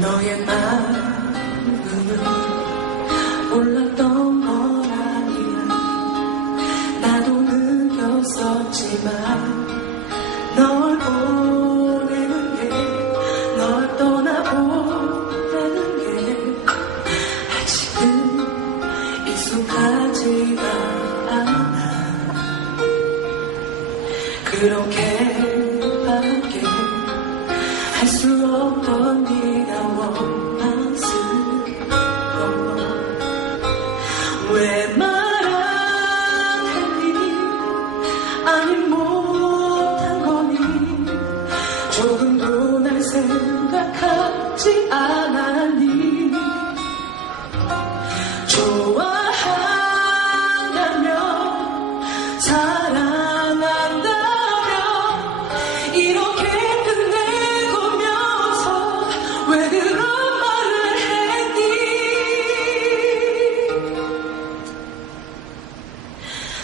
너의 마음은 몰랐던 건 아니야. 나도 느꼈었지만 할수 없던 네가 원하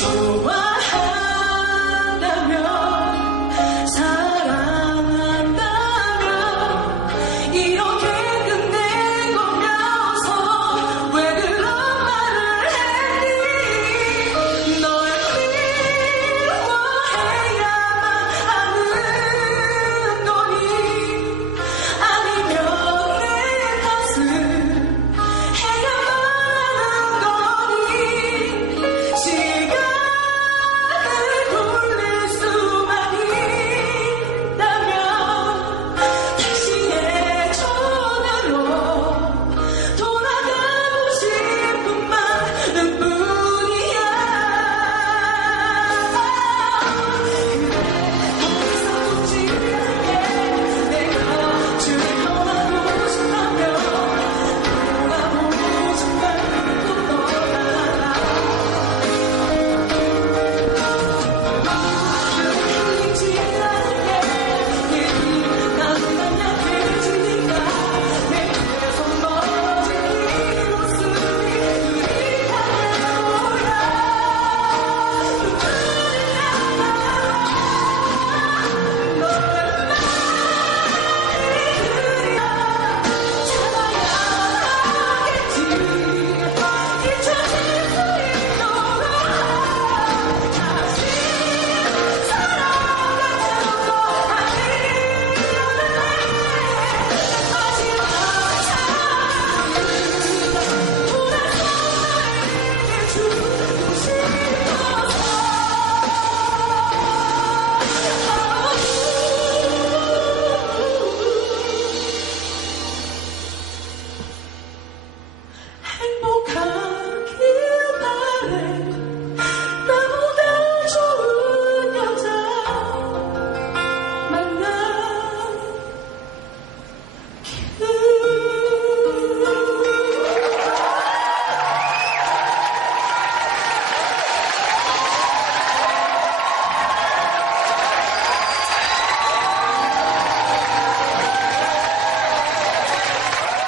to